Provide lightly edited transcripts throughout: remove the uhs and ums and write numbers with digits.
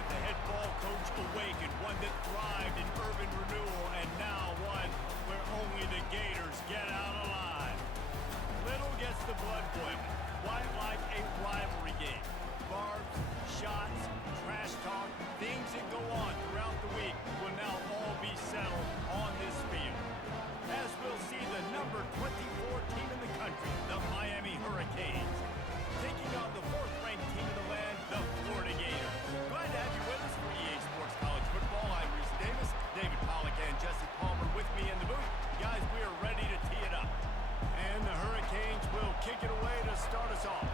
that the head ball coach awakened, one that thrived in urban renewal, and now one where only the Gators get out alive. Little gets the blood boiling, quite like a rivalry game. Barbs, shots, trash talk, things that go on throughout the week will now all be settled on this field. As we'll see the number 24 team in the country, the Miami Hurricanes, taking on the 4th-ranked team in the land, the Florida Gators. Glad to have you with us for EA Sports College Football. I'm Reese Davis, David Pollack and Jesse Palmer with me in the booth. Guys, we are ready to tee it up. And the Hurricanes will kick it away to start us off.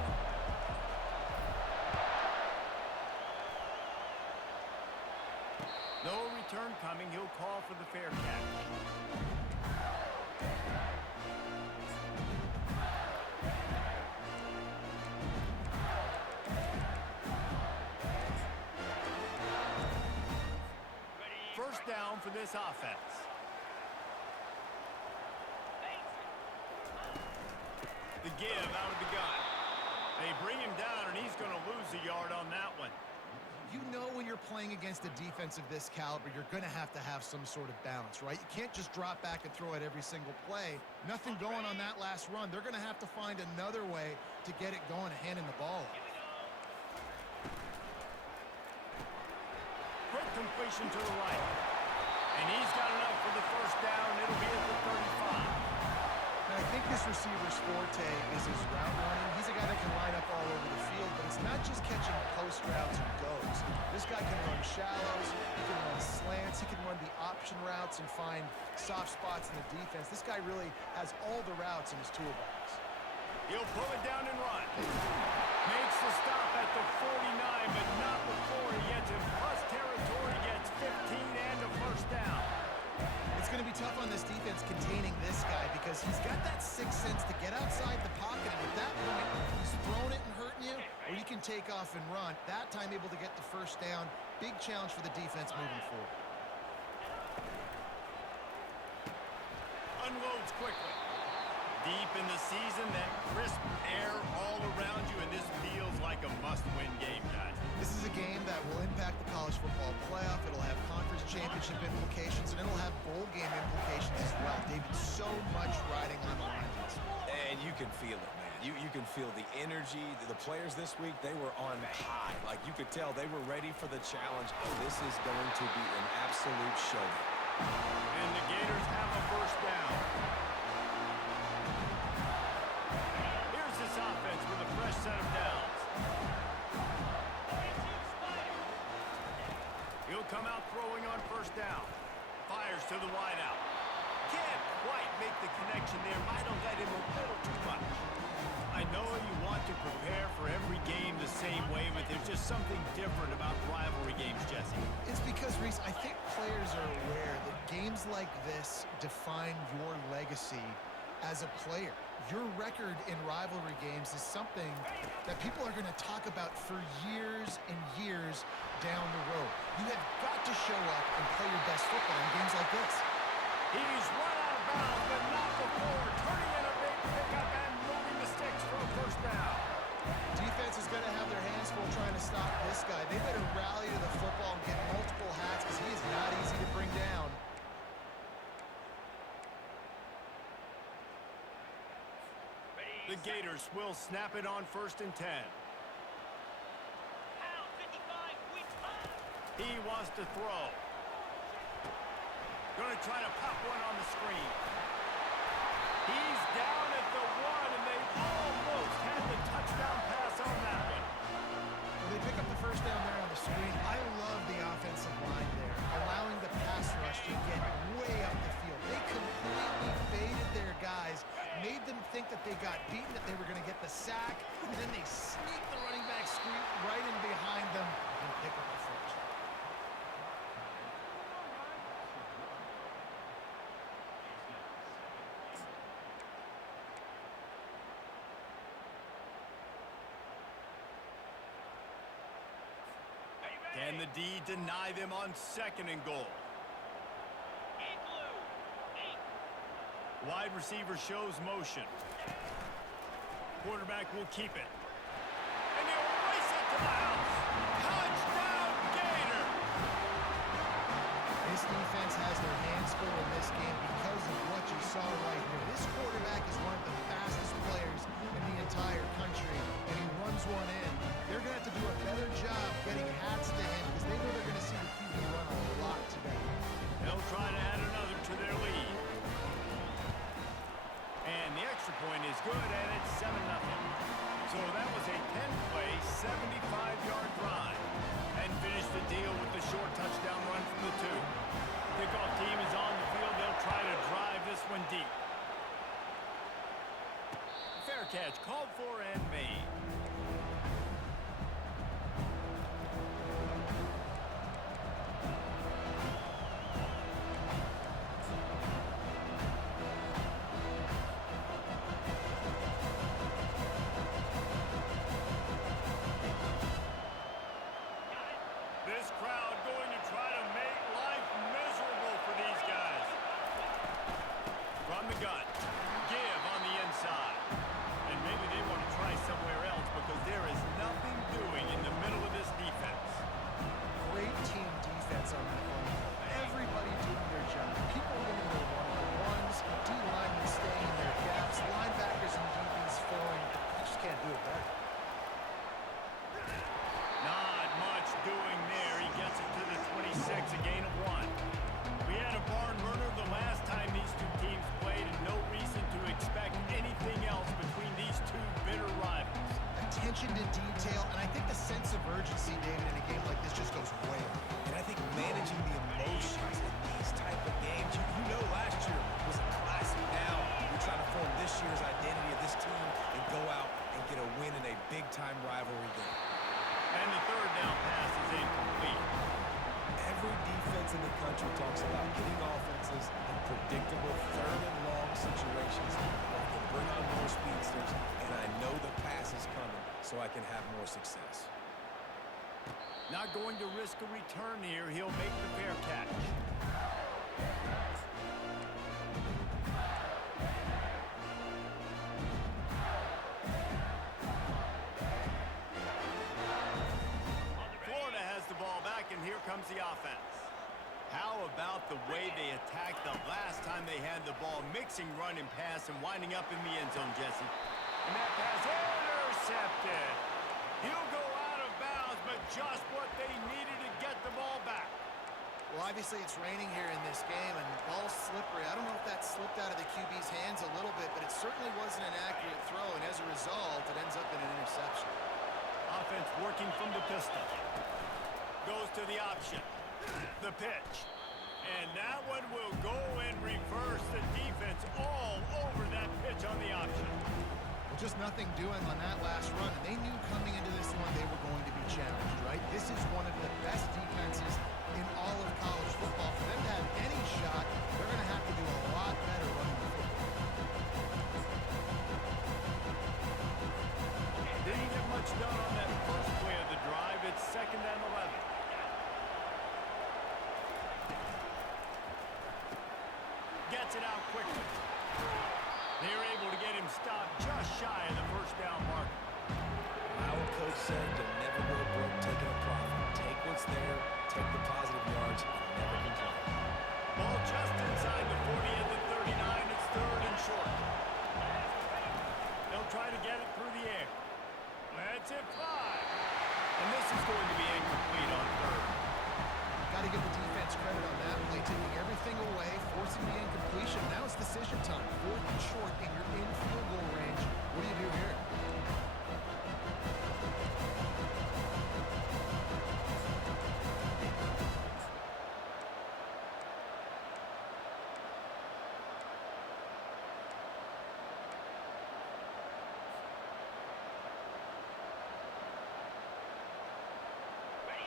No return coming, he'll call for the fair catch. First down for this offense. The give out of the gun. They bring him down, and he's going to lose a yard on that one. You know when you're playing against a defense of this caliber, you're going to have some sort of balance, right? You can't just drop back and throw it every single play. Nothing going on that last run. They're going to have to find another way to get it going and handing the ball off. Quick completion to the right. And he's got enough for the first down. It'll be at the 35. Now, I think this receiver's forte is his route running. He's a guy that can line up all over the field, but it's not just catching post routes and goes. This guy can run shallows, he can run slants, he can run the option routes and find soft spots in the defense. This guy really has all the routes in his toolbox. He'll pull it down and run. Makes the stop at the 49, but not before he gets in plus territory, gets 15 and a first down. It's going to be tough on this defense containing this guy because he's got that sixth sense to get outside the pocket, and at that point, he's throwing it and hurting you, or you can take off and run. That time able to get the first down. Big challenge for the defense moving forward. Unloads quickly. Deep in the season, that crisp air all around you, and this feels like a must-win game, guys. This is a game that will impact the college football playoff. It'll have conference championship implications, and it'll have bowl game implications as well. David, so much riding on the line. And you can feel it, man. You can feel the energy. The players this week, they were on high. Like, you could tell they were ready for the challenge. This is going to be an absolute showdown. And the Gators have a first down. Here's this offense with a fresh set of downs. He'll come out throwing on first down. Fires to the wideout. Can't quite make the connection there. Might have let him a little too much. I know you want to prepare for every game the same way, but there's just something different about rivalry games, Jesse. It's because, Reese, I think players are aware that games like this define your legacy as a player. Your record in rivalry games is something that people are going to talk about for years and years down the road. You have got to show up and play your best football in games like this. He's run out of bounds, but not before. Turning in a big pickup and moving the sticks for a first down. Defense is going to have their hands full trying to stop this guy. They better rally to the football and get multiple hats because he is not easy to bring down. The Gators will snap it on 1st and 10. He wants to throw. Going to try to pop one on the screen. He's down at the 1, and they almost had the touchdown pass on that one. Well, they pick up the first down there on the screen. I love the offensive line there, allowing the pass rush to get way up the field. They completely baited their guys, made them think that they got beaten, that they were going to get the sack, and then they sneaked the running back screen right in behind them and pick up the first. Can the D deny them on 2nd and goal? Wide receiver shows motion. Quarterback will keep it. And he'll race it to the house. Touchdown, Gators! This defense has their hands full in this game because of what you saw right here. This quarterback is one of the fastest players in the entire country, and he runs one in. They're going to have to do a better job getting hats to him because they know they're going to see the QB run a lot today. They'll try to add another to their lead. And the extra point is good, and it's 7-0. So that was a 10-play, 75-yard drive. And finished the deal with the short touchdown run from the 2. Kickoff team is on the field. They'll try to drive this one deep. Fair catch called for and made. This crowd going to try to make life miserable for these guys. From the gun, give on the inside. And maybe they want to try somewhere else because there is nothing doing in the middle of this defense. Great team defense on that one. Everybody doing their job. People winning their one-on-ones, D-linemen staying in their gaps, linebackers and DBs filling. You just can't do it better. Not much doing there. He gets it to the 26, a gain of 1. We had a barn burner the last time these two teams played, and no reason to expect anything else between these two bitter rivals. Attention to detail, and I think the sense of urgency, David, in a game like this just goes way up. And I think managing the emotions in these type of games, you know last year was a classic. Now you're trying to form this year's identity of this team and go out and get a win in a big-time rivalry game. And the third down pass is incomplete. Every defense in the country talks about getting offenses in predictable third and long situations where I can bring on more speedsters, and I know the pass is coming so I can have more success. Not going to risk a return here. He'll make the fair catch. Florida has the ball back, and here comes the offense. How about the way they attacked the last time they had the ball, mixing run and pass and winding up in the end zone, Jesse? And that pass intercepted. He'll go out of bounds, but just what they needed to get the ball back. Well, obviously it's raining here in this game, and the ball's slippery. I don't know if that slipped out of the QB's hands a little bit, but it certainly wasn't an accurate throw, and as a result, it ends up in an interception. Offense working from the pistol. Goes to the option. The pitch. And that one will go and reverse the defense all over that pitch on the option. Well, just nothing doing on that last run, and they knew coming into this one they were going to be challenged, right? This is one of the best defenses in all of college football. For them to have any shot, they're going to have to do a lot better running the football. Didn't get much done on that first play of the drive. It's 2nd and 11. Gets it out quickly. They're able to get him stopped just shy of the first down mark. Our coach said you'll never go broke taking a profit. Take what's there, take the positive yards, and never complain. Ball just inside the 40 at the 39. It's 3rd and short. They'll try to get it through the air. That's it, 5. And this is going to be incomplete on 3rd. Got to give the defense credit on that play, taking everything away, forcing the incompletion. Now it's decision time. 4th and short, and you're in field goal range. What do you do here?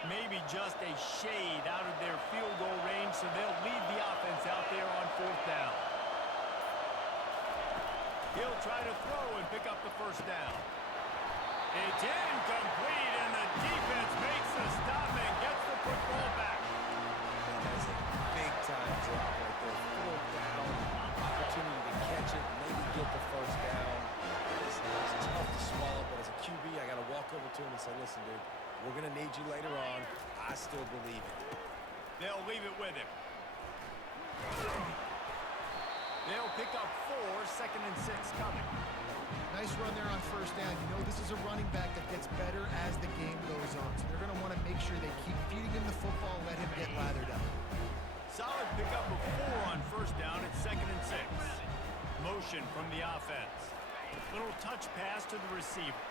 Maybe just a shade out of their field goal range, so they'll leave the offense out there on 4th down. He'll try to throw and pick up the first down. It's incomplete, and the defense makes the stop and gets the football back. That is a big-time drop right there. 4th down, opportunity to catch it, maybe get the first down. It's tough to swallow, but as a QB, I got to walk over to him and say, listen, dude, we're going to need you later on. I still believe it. They'll leave it with him. They'll pick up 4, 2nd and 6 coming. Nice run there on first down. You know, this is a running back that gets better as the game goes on. So they're going to want to make sure they keep feeding him the football, let him get lathered up. Solid pickup of 4 on first down at 2nd and 6. Motion from the offense. Little touch pass to the receiver.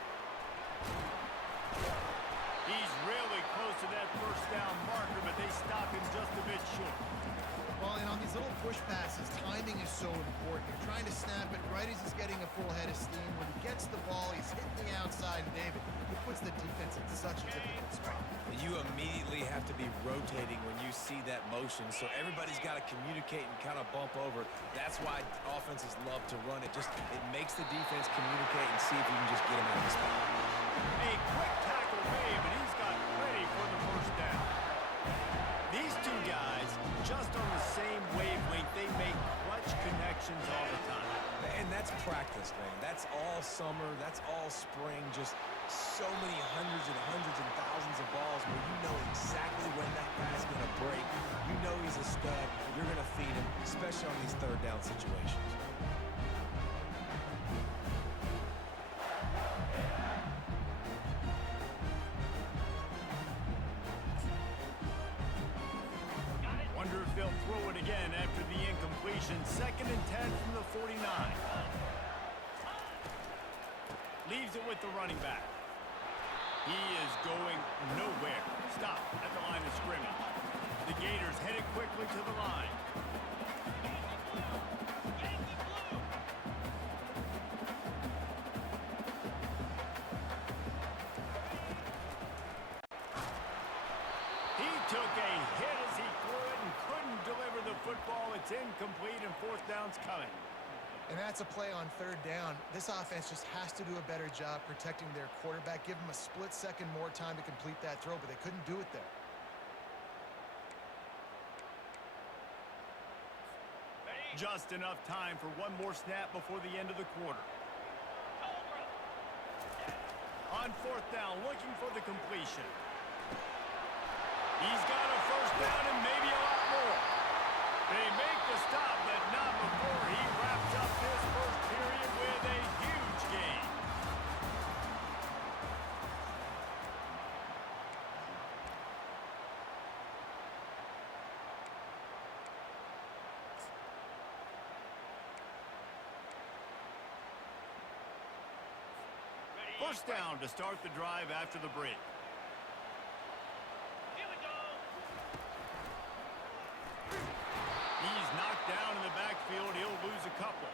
He's really close to that first down marker, but they stop him just a bit short. Well, and on these little push passes, timing is so important. You're trying to snap it right as he's getting a full head of steam. When he gets the ball, he's hitting the outside, and David, it puts the defense in such a difficult spot. You immediately have to be rotating when you see that motion, so everybody's got to communicate and kind of bump over. That's why offenses love to run it. It makes the defense communicate and see if you can just get him out of the spot. A quick tackle made, but he's got ready for the first down. These two guys, just on the same wavelength, they make clutch connections all the time. And that's practice, man. That's all summer. That's all spring. Just so many hundreds and thousands of balls where you know exactly when that guy's going to break. You know he's a stud. You're going to feed him, especially on these third down situations. Wonder if they'll throw it again after the incompletion. 2nd and 10 from the 49. Leaves it with the running back. He is going nowhere. Stop at the line of scrimmage. The Gators headed quickly to the line. He took a hit as he threw it and couldn't deliver the football. It's incomplete and 4th down's coming. And that's a play on third down. This offense just has to do a better job protecting their quarterback. Give him a split second more time to complete that throw, but they couldn't do it there. Just enough time for one more snap before the end of the quarter. On 4th down, looking for the completion. He's got a first down and maybe a lot more. They make the stop, but not before he wraps up this first period with a huge gain. First down to start the drive after the break. He's knocked down in the backfield. He'll lose a couple.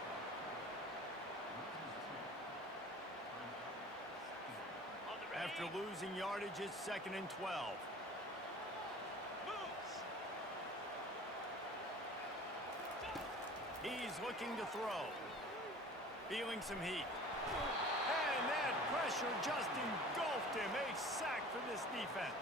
After losing yardage, it's 2nd and 12. He's looking to throw. Feeling some heat. And that pressure just engulfed him. A sack for this defense.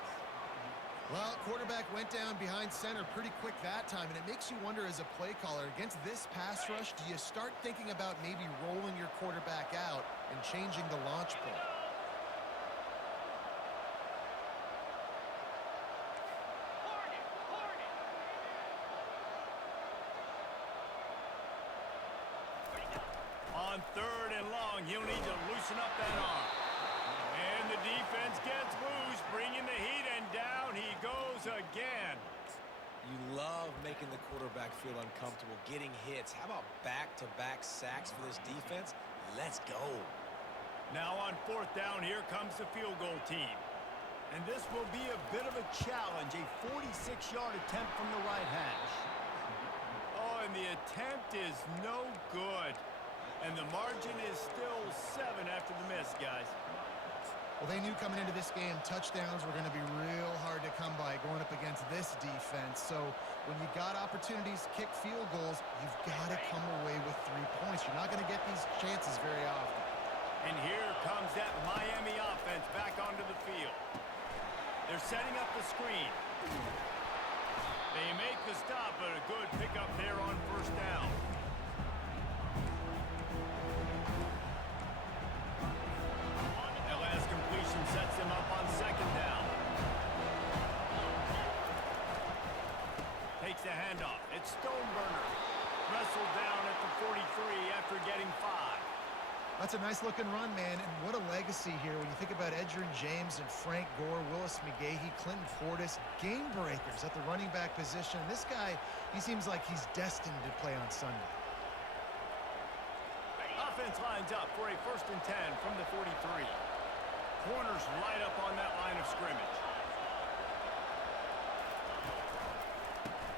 Well, quarterback went down behind center pretty quick that time, and it makes you wonder as a play caller, against this pass rush, do you start thinking about maybe rolling your quarterback out and changing the launch play? On 3rd and long, he'll need to loosen up that arm. And the defense gets loose, bringing the heat, and down he goes again. You love making the quarterback feel uncomfortable, getting hits. How about back-to-back sacks for this defense? Let's go. Now on 4th down, here comes the field goal team. And this will be a bit of a challenge, a 46-yard attempt from the right hash. Oh, and the attempt is no good. And the margin is still 7 after the miss, guys. Well, they knew coming into this game touchdowns were going to be real hard to come by going up against this defense. So when you got opportunities to kick field goals, you've got to come away with 3 points. You're not going to get these chances very often. And here comes that Miami offense back onto the field. They're setting up the screen. They make the stop, but a good pickup there on first down. That last completion sets them up on 2nd down. Takes the handoff. It's Stoneberg That's a nice-looking run, man, and what a legacy here when you think about Edgerrin James and Frank Gore, Willis McGahee, Clinton Portis, game breakers at the running back position. This guy, he seems like he's destined to play on Sunday. Offense lines up for a 1st and 10 from the 43. Corners light up on that line of scrimmage.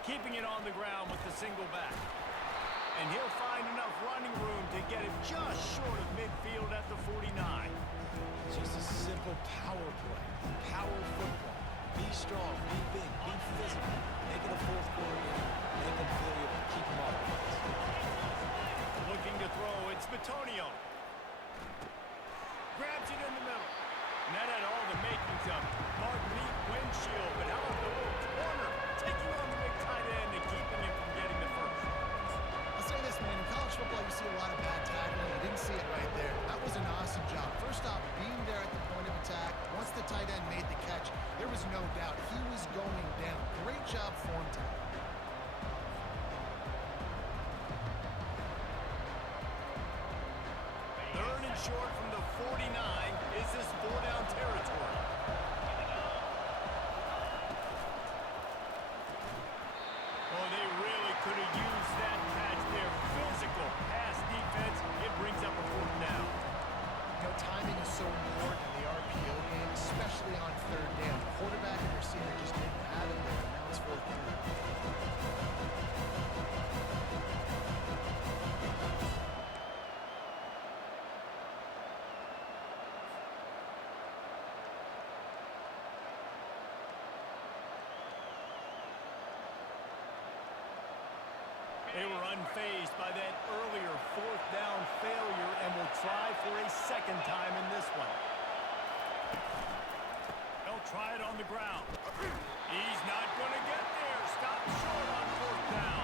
Keeping it on the ground with the single back. And he'll find enough running room to get it just short of midfield at the 49. Just a simple power play. Power football. Be strong, be big, be physical. Make it a 4th quarter game. Make them feel you, keep them off the place. Looking to throw, it's Bitonio. Grabs it in the middle. And that had all the makings of Mark Neat windshield. But how about the little corner taking on the big tight end and keeping him from getting the first? I'll say this, man. In college football, you see a lot of bad tackling. You didn't see it right there. That was an awesome job. First off, being there at the point of attack. Once the tight end made the catch, there was no doubt he was going down. Great job for him, Tom. 3rd and short from the 49. Is this 4-down territory? Oh, they really could have used that catch there. Physical pass defense. It brings up a 4th down. You know, timing is so important in the RPO game, especially on 3rd down. The quarterback and receiver just didn't have it there, and now it's 4th down. They were unfazed by that earlier 4th down failure and will try for a 2nd time in this one. They'll try it on the ground. He's not going to get there. Stop short on 4th down.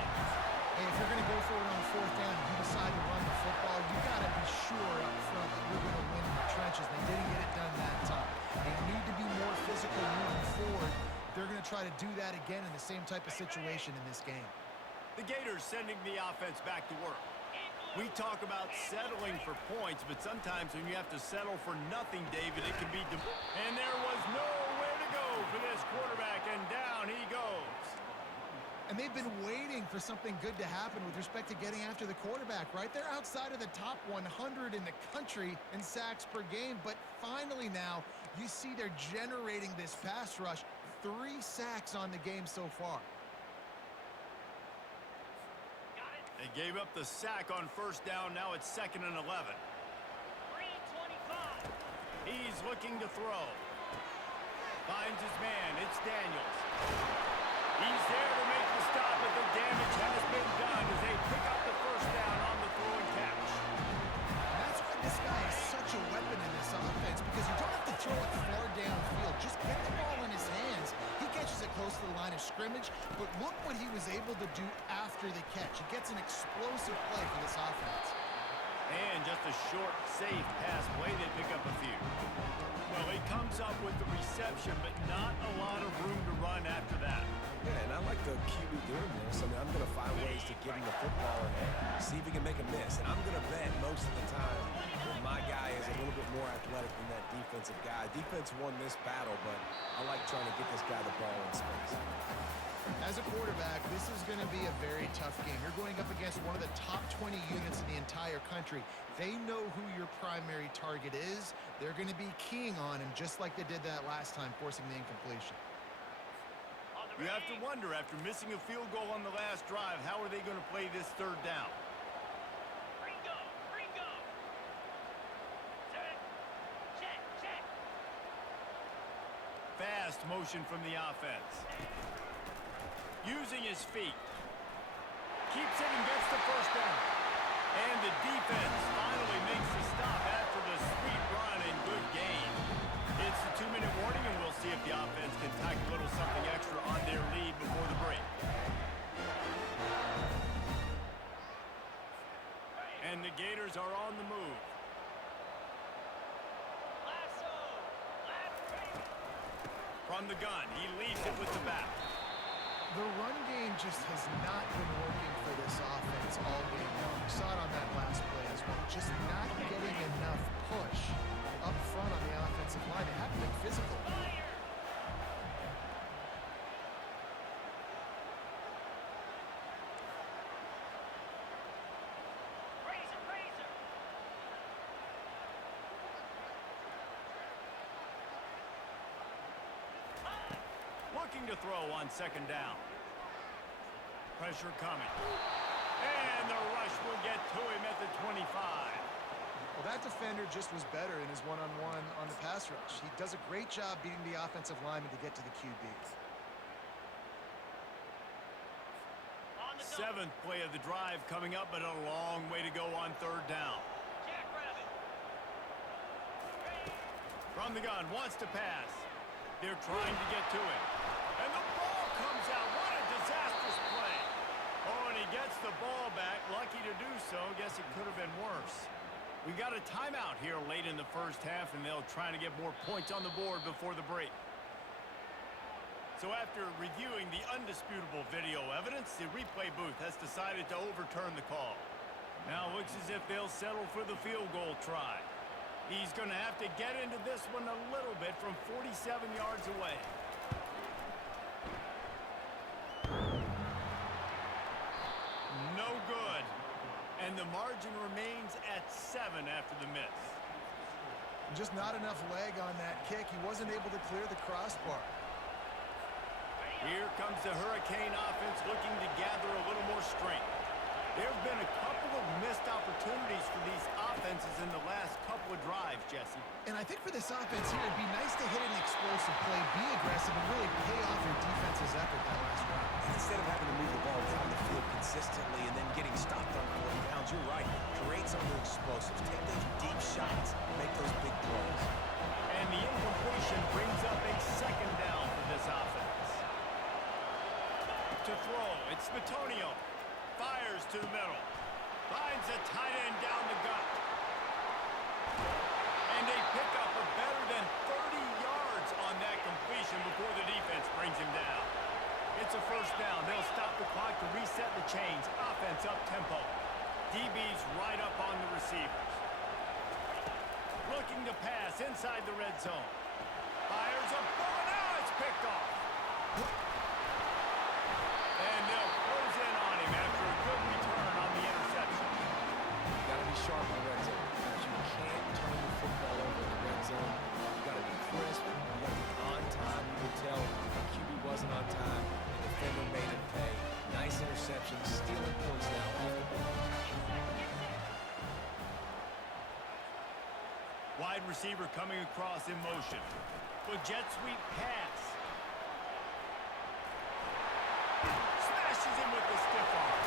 Hey, if you're going to go for it on 4th down and you decide to run the football, you got to be sure up front that you're going to win in the trenches. They didn't get it done that time. They need to be more physical moving forward. They're going to try to do that again in the same type of situation in this game. The Gators sending the offense back to work. We talk about settling for points, but sometimes when you have to settle for nothing, David, it can be... And there was nowhere to go for this quarterback, and down he goes. And they've been waiting for something good to happen with respect to getting after the quarterback, right? They're outside of the top 100 in the country in sacks per game, but finally now you see they're generating this pass rush. 3 sacks on the game so far. They gave up the sack on 1st down. Now it's 2nd and 11. 3:25. He's looking to throw. Finds his man. It's Daniels. He's there to make the stop, but the damage has been done as they pick up the 1st down on the throwing catch. And that's why this guy is such a weapon in this offense, because you don't have to throw it far downfield. Just get the ball in his hands. He catches it close to the line of scrimmage, but look what he was able to do after the catch. He gets an explosive play for this offense. And just a short, safe pass play. They pick up a few. Well, he comes up with the reception, but not a lot of room to run after that. Yeah, and I like the QB doing this. I mean, I'm going to find ways to get him the football and see if he can make a miss. And I'm going to bet most of the time that my guy is a little bit more athletic than that defensive guy. Defense won this battle, but I like trying to get this guy the ball in space. As a quarterback, this is going to be a very tough game. You're going up against one of the top 20 units in the entire country. They know who your primary target is. They're going to be keying on him just like they did that last time, forcing the incompletion. You have to wonder, after missing a field goal on the last drive, how are they going to play this 3rd down? Ringo. Check. Fast motion from the offense. Using his feet. Keeps it and gets the 1st down. And the defense finally makes the stop after the sweet run and good gain. It's the 2-minute warning, and we'll see if the offense can tack a little something extra on their lead before the break. And the Gators are on the move. From the gun, he leaves it with the back. The run game just has not been working for this offense all game long. We saw it on that last play as well. Just not getting enough push up front on the offensive line. They haven't been physical. Looking to throw on second down. Pressure coming. And the rush will get to him at the 25. Well, that defender just was better in his one-on-one on the pass rush. He does a great job beating the offensive lineman to get to the QB. Seventh play of the drive coming up, but a long way to go on third down. From the gun, wants to pass. They're trying to get to him. And the ball comes out. What a disastrous play. Oh, and he gets the ball back. Lucky to do so. Guess it could have been worse. We got a timeout here late in the first half, and they'll try to get more points on the board before the break. So after reviewing the undisputable video evidence, the replay booth has decided to overturn the call. Now it looks as if they'll settle for the field goal try. He's going to have to get into this one a little bit from 47 yards away. No good. And the margin remains at 7 after the miss. Just not enough leg on that kick. He wasn't able to clear the crossbar. Here comes the Hurricane offense looking to gather a little more strength. There have been a couple of missed opportunities for these offenses in the last couple of drives, Jesse. And I think for this offense here, it'd be nice to hit an explosive play, be aggressive, and really pay off your defense's effort that last round. And instead of having to move the ball down the field consistently and then getting stopped on 4 downs, you're right. Create some of the explosives. Take those deep shots. Make those big plays. And the incompletion brings up a second down for this offense. To throw, it's Spatonio. Fires to the middle. Finds a tight end down the gut. And a pickup of better than 30 yards on that completion before the defense brings him down. It's a first down. They'll stop the clock to reset the chains. Offense up tempo. DB's right up on the receivers. Looking to pass inside the red zone. Fires a ball. Now it's picked off. And they'll close in on him after a good return on the interception. You got to be sharp in the red zone. You can't turn the football over in the red zone. You got to be crisp. You got to be on time. You can tell the QB wasn't on time. The defender made him pay. Nice interception. Stealing points now off the ball. Wide receiver coming across in motion. A jet sweep pass. Smashes him with the stiff arm.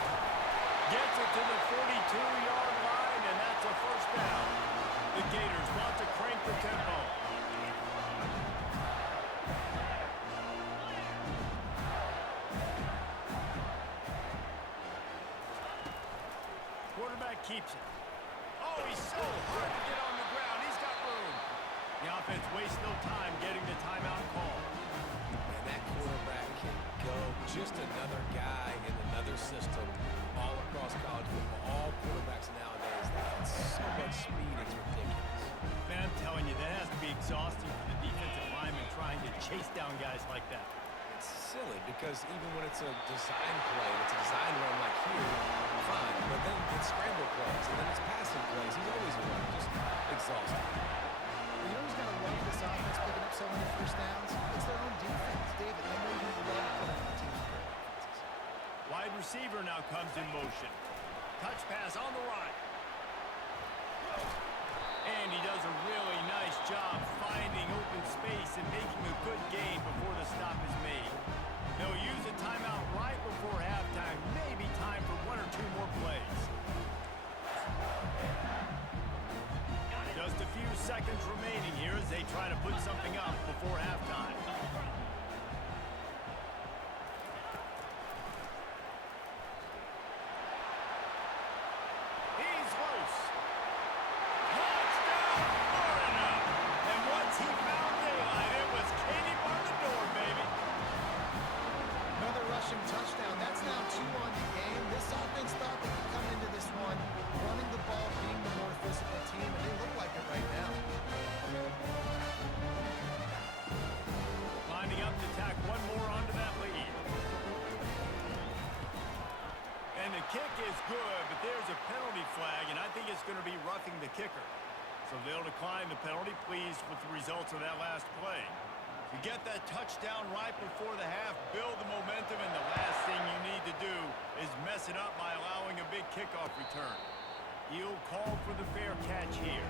Gets it to the 42-yard line, and that's a first down. The Gators want to crank the tempo. Quarterback keeps it. Oh, he's so hard to get on the ground. He's got room. The offense wastes no time getting the timeout call. And that quarterback can go. Just another guy in another system all across college football. All quarterbacks nowadays, they have so much speed, it's ridiculous. Man, I'm telling you, that has to be exhausting for the defensive lineman trying to chase down guys like that. It's silly because even when it's a design play, it's a design run like here, fine. But then it's scramble plays, and then it's passing plays. He's always around, just exhausting. You know who's going to love this offense picking up so many first downs? It's their own defense, David. They know you love putting on teams with great offenses. Wide receiver now comes in motion. Touch pass on the right. And he does a really nice job finding open space and making a good gain before the stop is made. They'll use a timeout right before halftime. Maybe time for 1 or 2 more plays. Just a few seconds remaining here as they try to put something up before halftime. He's loose. Touchdown, Florida. And once he found daylight, it was Katy pleased with the results of that last play. You get that touchdown right before the half, build the momentum, and the last thing you need to do is mess it up by allowing a big kickoff return. He'll call for the fair catch here.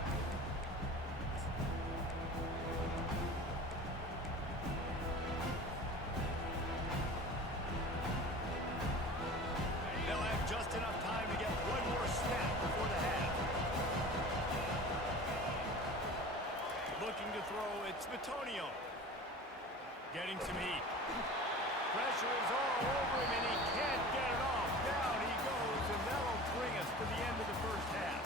They'll have just enough time to get one more snap before the half. Looking to throw, it's Bitonio. Getting some heat. Pressure is all over him, and he can't get it off. Down he goes, and that'll bring us to the end of the first half.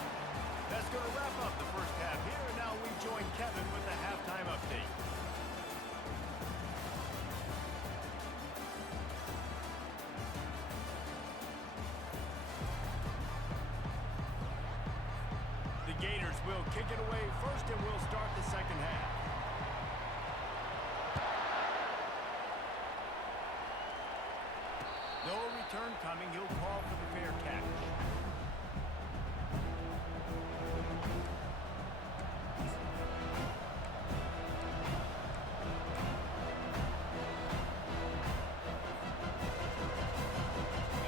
That's going to wrap up the first half here, and now we join Kevin with the halftime update. The Gators will kick it away first, and we'll start the second half. No return coming. He'll call for the fair catch.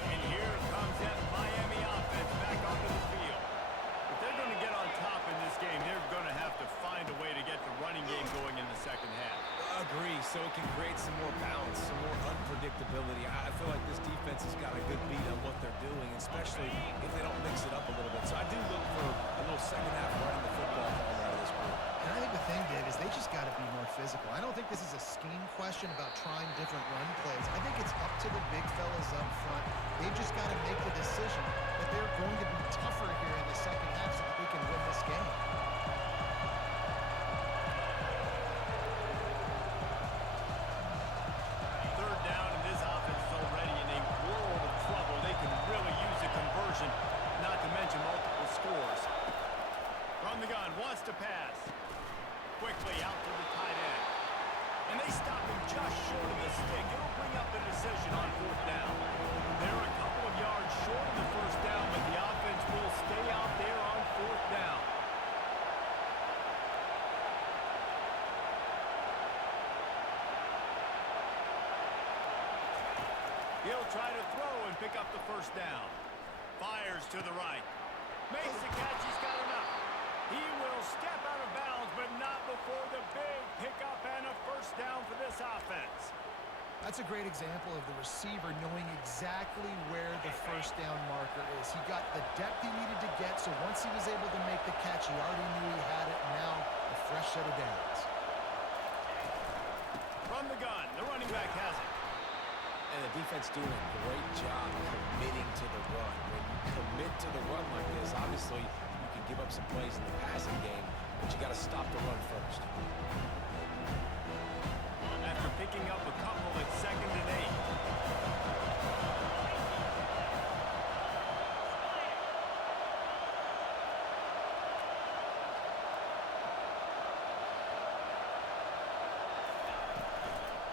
And here comes that Miami offense back onto the field. If they're going to get on top in this game, they're going to have to find a way to get the running game going in the second half. Agree, so it can create some more balance, some more unpredictability. I feel like this defense has got a good beat on what they're doing, especially if they don't mix it up a little bit. So I do look for a little second half running the football coming out of this group. And I think the thing, Dave, is they just got to be more physical. I don't think this is a scheme question about trying different run plays. I think it's up to the big fellas up front. They've just got to make the decision that they're going to be tougher here in the second half so that they can win this game. Not to mention multiple scores. From the gun, wants to pass. Quickly out to the tight end. And they stop him just short of the stick. It'll bring up the decision on fourth down. They're a couple of yards short of the first down, but the offense will stay out there on fourth down. He'll try to throw and pick up the first down. Fires to the right. Makes the catch. He's got enough. He will step out of bounds, but not before the big pickup and a first down for this offense. That's a great example of the receiver knowing exactly where the first down marker is. He got the depth he needed to get, so once he was able to make the catch, he already knew he had it. Now, a fresh set of downs. From the gun, the running back has it. And the defense doing a great job committing to the run. When you commit to the run like this, obviously you can give up some plays in the passing game, but you got to stop the run first. After picking up a couple at 2nd and 8.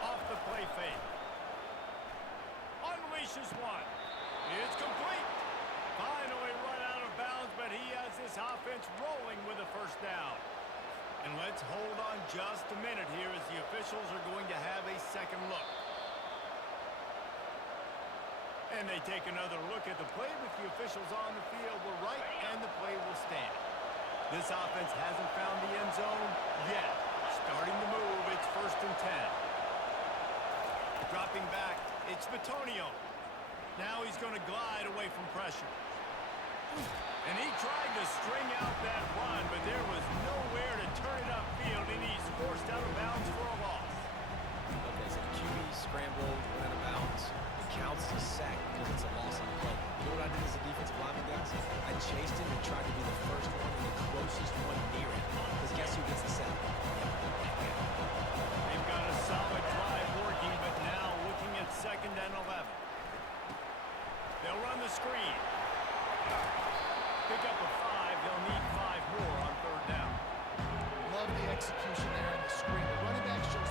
Off the play fake. Unleashes one. It's complete. Finally run out of bounds, but he has this offense rolling with a first down. And let's hold on just a minute here as the officials are going to have a second look. And they take another look at the play, but the officials on the field were right, and the play will stand. This offense hasn't found the end zone yet. Starting to move, it's 1st and 10. Dropping back, it's Bitonio. Now he's going to glide away from pressure. And he tried to string out that run, but there was nowhere to turn it upfield, and he's forced out of bounds for a loss. Okay, so the QB scrambled, went out of bounds. It counts as sack because it's a loss on the play. You know what I did as a defensive lineman, guys? I chased him and tried to be the first one and the closest one near him. Because guess who gets the sack? They've got a solid drive working, but now looking at 2nd and 11. They'll run the screen. Pick up a 5. They'll need 5 more on 3rd down. Love the execution there on the screen. The running back shows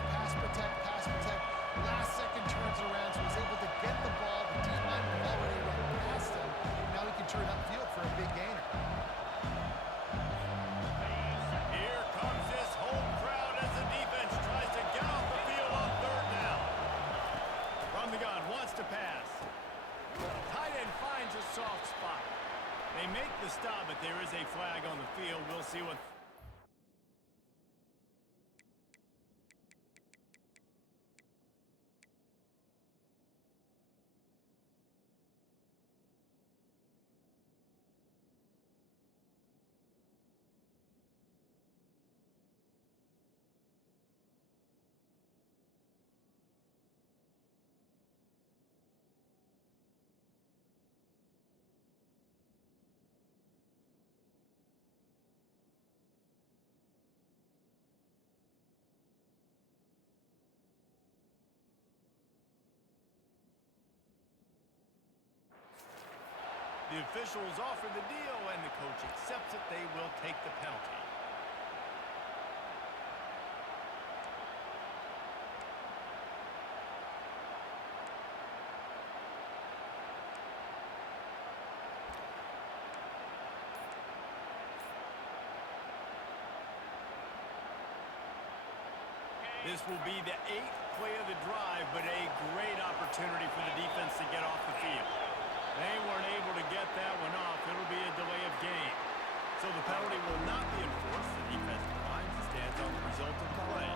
the stop, but there is a flag on the field. We'll see what... The officials offer the deal, and the coach accepts it. They will take the penalty. This will be the 8th play of the drive, but a great opportunity for the defense to get off the field. They weren't able to get that one off. It'll be a delay of game. So the penalty will not be enforced. The defense declines and stands on the result of the play.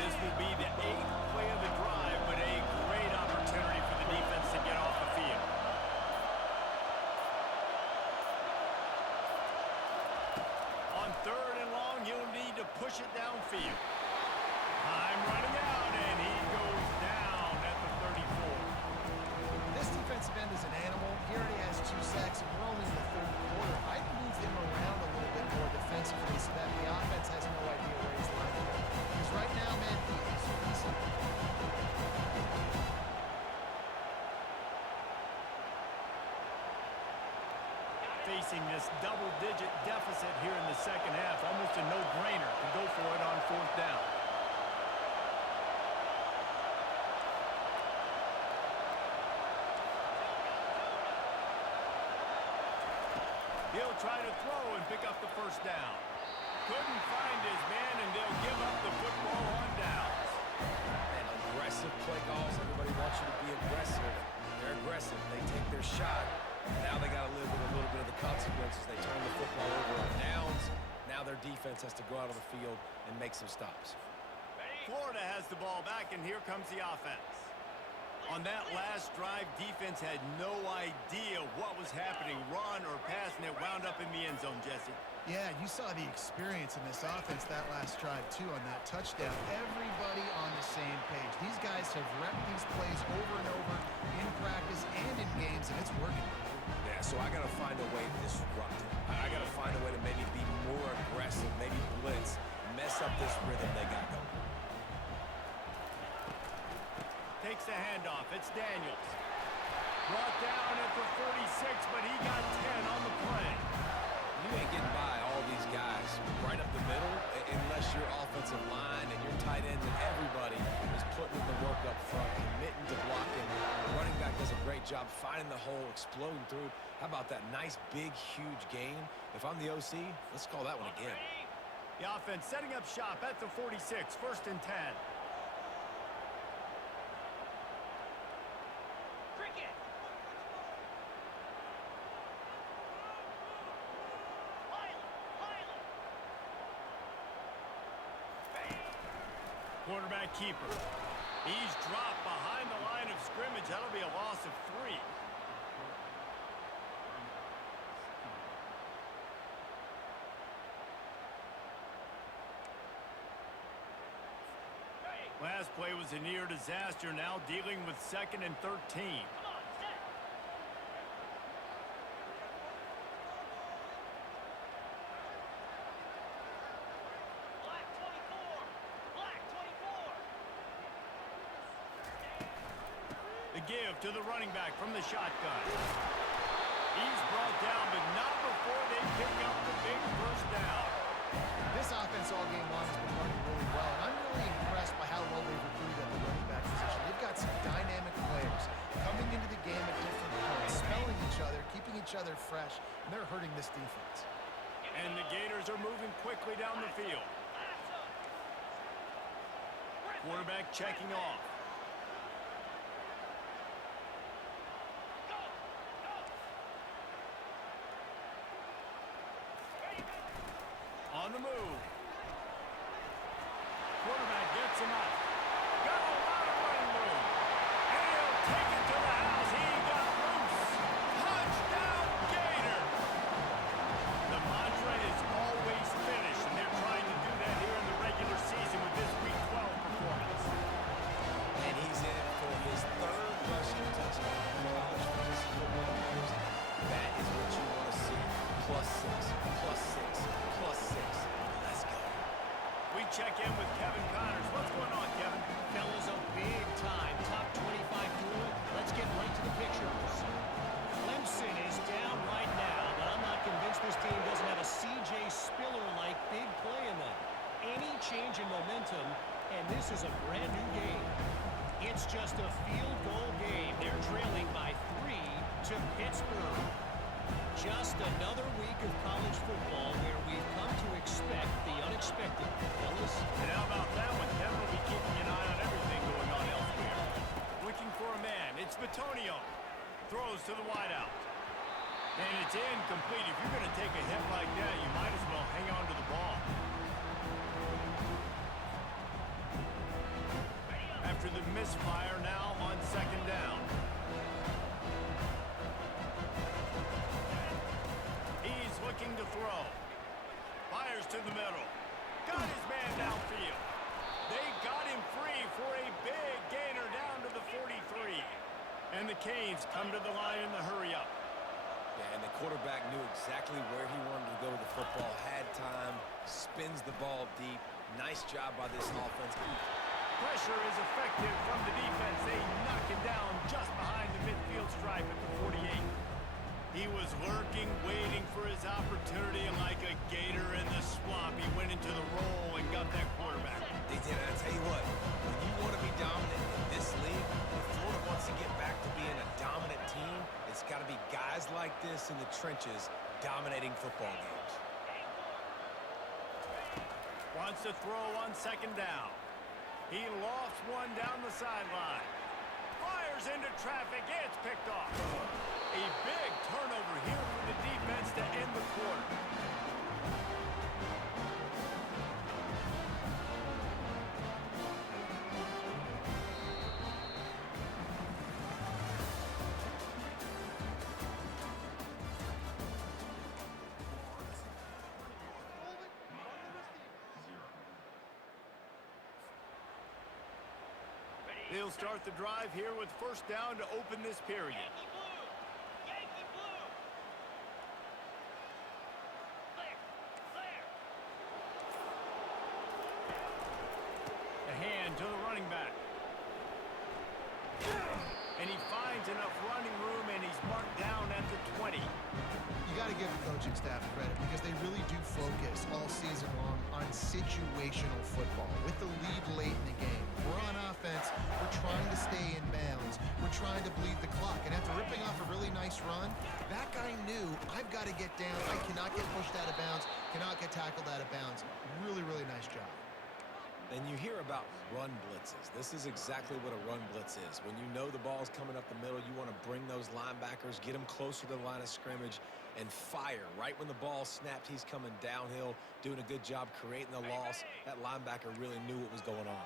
This will be the 8th play of the drive, but a great opportunity for the defense to get off the field. On 3rd and long, he'll need to push it downfield. Time running out, and he goes down at the 34. This defensive end is an animal. He already has 2 sacks, and we're only in the 3rd quarter. I'd move him around a little bit more defensively so that the offense has no idea where he's lining up. Because right now, man, he's facing this double-digit deficit here in the 2nd half. Almost a no-brainer to go for it on 4th down. He'll try to throw and pick up the 1st down. Couldn't find his man, and they'll give up the football on downs. And aggressive play calls. Everybody wants you to be aggressive. They're aggressive. They take their shot. Now they got to live with a little bit of the consequences. They turn the football over on downs. Now their defense has to go out on the field and make some stops. Florida has the ball back, and here comes the offense. On that last drive, defense had no idea what was happening. Run or pass, and it wound up in the end zone, Jesse. Yeah, you saw the experience in this offense that last drive, too, on that touchdown. Everybody on the same page. These guys have repped these plays over and over in practice and in games, and it's working. Yeah, so I got to find a way to disrupt it. I got to find a way to maybe be more aggressive, maybe blitz, mess up this rhythm they got going. Takes the handoff. It's Daniels. Brought down at the 46, but he got 10 on the play. You ain't getting by all these guys right up the middle unless your offensive line and your tight ends and everybody is putting in the work up front, committing to blocking. The running back does a great job finding the hole, exploding through. How about that nice, big, huge gain? If I'm the OC, let's call that one again. The offense setting up shop at the 46, 1st and 10. Quarterback keeper. He's dropped behind the line of scrimmage. That'll be a loss of 3. Last play was a near disaster. Now dealing with 2nd and 13. The give to the running back from the shotgun. He's brought down, but not before they pick up the big 1st down. This offense all game long has been running really well, and I'm really impressed by how well they've recruited at the running back position. They've got some dynamic players coming into the game at different points, spelling each other, keeping each other fresh, and they're hurting this defense. And the Gators are moving quickly down the field. Quarterback checking off. On the move. Quarterback gets him up. Got a lot of running room. And he'll take it to the house. He got loose. Touchdown, Gator. The mantra is always finish, and they're trying to do that here in the regular season with this Week 12 performance. And he's in for his third rushing touchdown in college fantasy football games. That is what you want to see. +6, +6, +6. Let's go. We check in with Kevin Connors. What's going on, Kevin? Fellas, a big-time top 25 duel. Let's get right to the pictures. Clemson is down right now, but I'm not convinced this team doesn't have a C.J. Spiller-like big play in them. Any change in momentum, and this is a brand-new game. It's just a field goal game. They're trailing by 3 to Pittsburgh. Just another week of college football where we've come to expect the unexpected, fellas. And how about that one? Kevin will be keeping an eye on everything going on elsewhere. Looking for a man. It's Batonio. Throws to the wideout. And it's incomplete. If you're going to take a hit like that, you might as well hang on to the ball. After the misfire, now on second down. He's looking to throw. Fires to the middle. Got his man downfield. They got him free for a big gainer down to the 43. And the Canes come to the line in the hurry-up. Yeah, and the quarterback knew exactly where he wanted to go with the football. Had time, spins the ball deep. Nice job by this offense. Pressure is effective from the defense. They knock him down just behind the midfield stripe at the 48. He was lurking, waiting for his opportunity, and like a gator in the swamp, he went into the roll and got that quarterback. They did, and I tell you what, when you want to be dominant in this league, if Florida wants to get back to being a dominant team, it's got to be guys like this in the trenches dominating football games. Wants to throw on second down. He lofts one down the sideline. Fires into traffic. It's picked off. A big turnover here for the defense to end the quarter. They'll start the drive here with first down to open this period. Yankee blue! Yankee blue! Clear! Clear! A hand to the running back. And he finds enough running room, and he's marked down at the 20. You got to give the coaching staff credit because they really do focus all season long on situational football. With the lead late in the game, we're on offense, we're trying to stay in bounds, we're trying to bleed the clock. And after ripping off a really nice run, that guy knew, I've got to get down, I cannot get pushed out of bounds, cannot get tackled out of bounds. Really, really nice job. And you hear about run blitzes. This is exactly what a run blitz is. When you know the ball's coming up the middle, you want to bring those linebackers, get them closer to the line of scrimmage, and fire. Right when the ball snapped, he's coming downhill, doing a good job creating the loss. That linebacker really knew what was going on.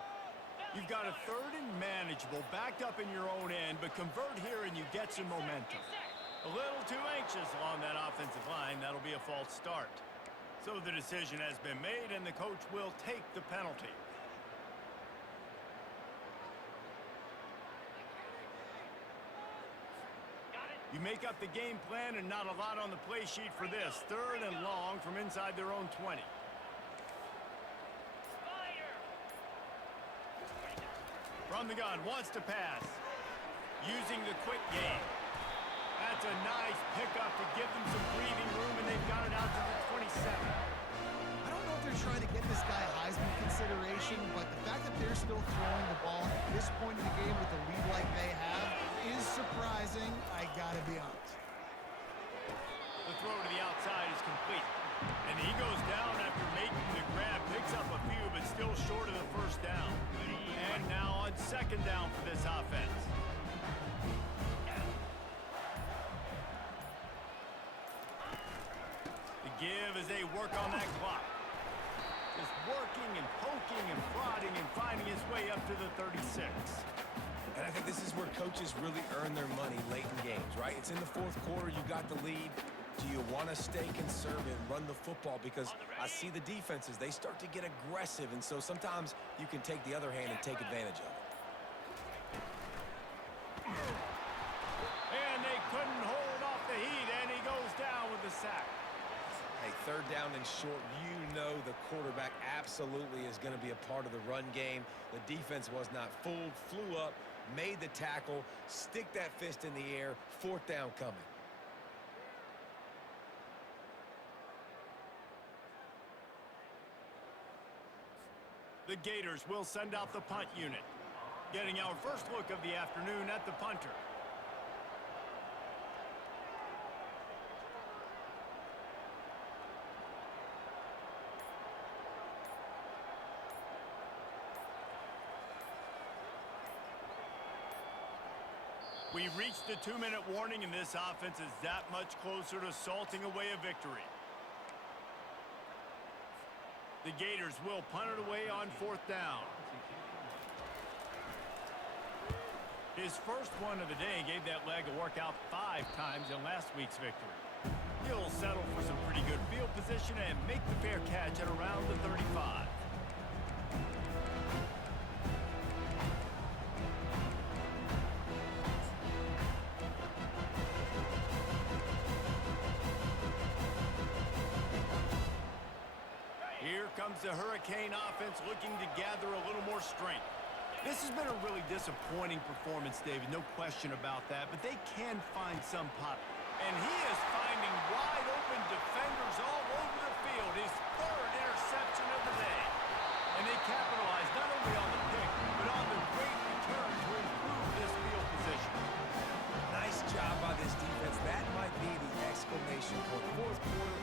You've got a third and manageable, backed up in your own end, but convert here and you get some momentum. A little too anxious along that offensive line. That'll be a false start. So the decision has been made, and the coach will take the penalty. You make up the game plan, and not a lot on the play sheet for this. Third and long from inside their own 20. Fire! From the gun, wants to pass. Using the quick game. That's a nice pickup to give them some breathing room, and they've got it out to the 27. I don't know if they're trying to get this guy Heisman consideration, but the fact that they're still throwing the ball at this point in the game with a lead like they have is surprising, I gotta be honest. The throw to the outside is complete. And he goes down after making the grab, picks up a few, but still short of the first down. And they work on that clock. Just working and poking and prodding and finding his way up to the 36. And I think this is where coaches really earn their money late in games, right? It's in the fourth quarter. You got the lead. Do you want to stay conservative and run the football? Because I see the defenses, they start to get aggressive, and so sometimes you can take the other hand and take advantage of it. And they couldn't hold off the heat, and he goes down with the sack. Hey, third down and short, you know the quarterback absolutely is going to be a part of the run game. The defense was not fooled, flew up, made the tackle, stick that fist in the air, fourth down coming. The Gators will send out the punt unit. Getting our first look of the afternoon at the punter. We've reached the 2-minute warning, and this offense is that much closer to salting away a victory. The Gators will punt it away on fourth down. His first one of the day gave that leg a workout 5 times in last week's victory. He'll settle for some pretty good field position and make the fair catch at around the 35. Here comes the Hurricane offense looking to gather a little more strength. This has been a really disappointing performance, David, no question about that, but they can find some pop. And he is finding wide-open defenders all over the field. His third interception of the day. And they capitalize not only on the pick, but on the great return to improve this field position. Nice job by this defense. That might be the exclamation point. Fourth quarter,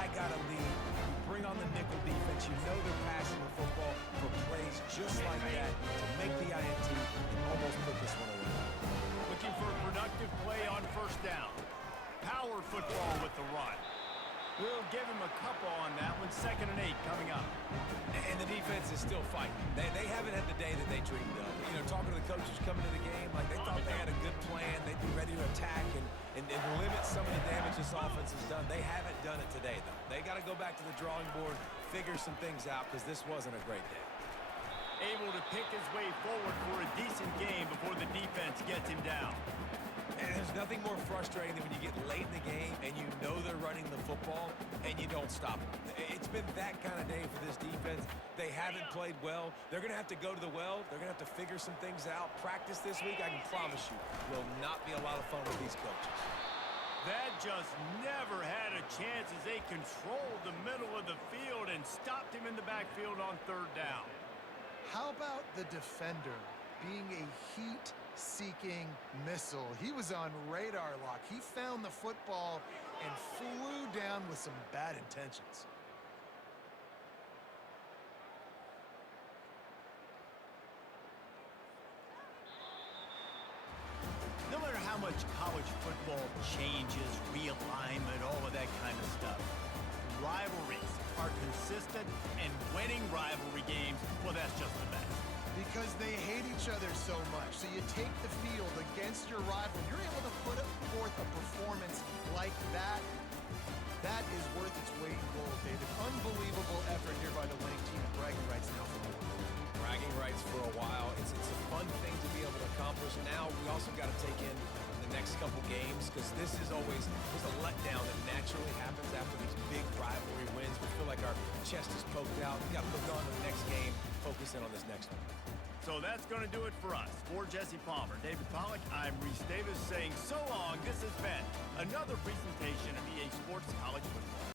I got a lead. You bring on the nickel defense. You know they're passing the football for plays just like that to make the INT and almost put this one away. Looking for a productive play on first down. Power football with the run. We'll give him a couple on that one. 2nd and 8 coming up. And the defense is still fighting. They haven't had the day that they dreamed of. You know, talking to the coaches coming to the game, like they thought they had a good plan. They'd be ready to attack and limit some of the damage this offense has done. They haven't done it today, though. They got to go back to the drawing board, figure some things out, because this wasn't a great day. Able to pick his way forward for a decent game before the defense gets him down. And there's nothing more frustrating than when you get late in the game and you know they're running the football and you don't stop them. It's been that kind of day for this defense. They haven't played well. They're going to have to go to the well. They're going to have to figure some things out. Practice this week, I can promise you, will not be a lot of fun with these coaches. That just never had a chance as they controlled the middle of the field and stopped him in the backfield on third down. How about the defender being a heat-seeking missile? He was on radar lock. He found the football and flew down with some bad intentions. No matter how much college football changes, realignment, all of that kind of stuff, rivalries are consistent, and winning rivalry games, well, that's just the best. Because they hate each other so much. So you take the field against your rival. You're able to put forth a performance like that. That is worth its weight in gold, David. Unbelievable effort here by the winning team. Bragging rights now for more. Bragging rights for a while. It's a fun thing to be able to accomplish. Now we also got to take in the next couple games, because this is always a letdown that naturally happens after these big rivalry wins. We feel like our chest is poked out. We got to look on to the next game, focus in on this next one. So that's going to do it for us. For Jesse Palmer, David Pollack, I'm Reese Davis saying so long. This has been another presentation of EA Sports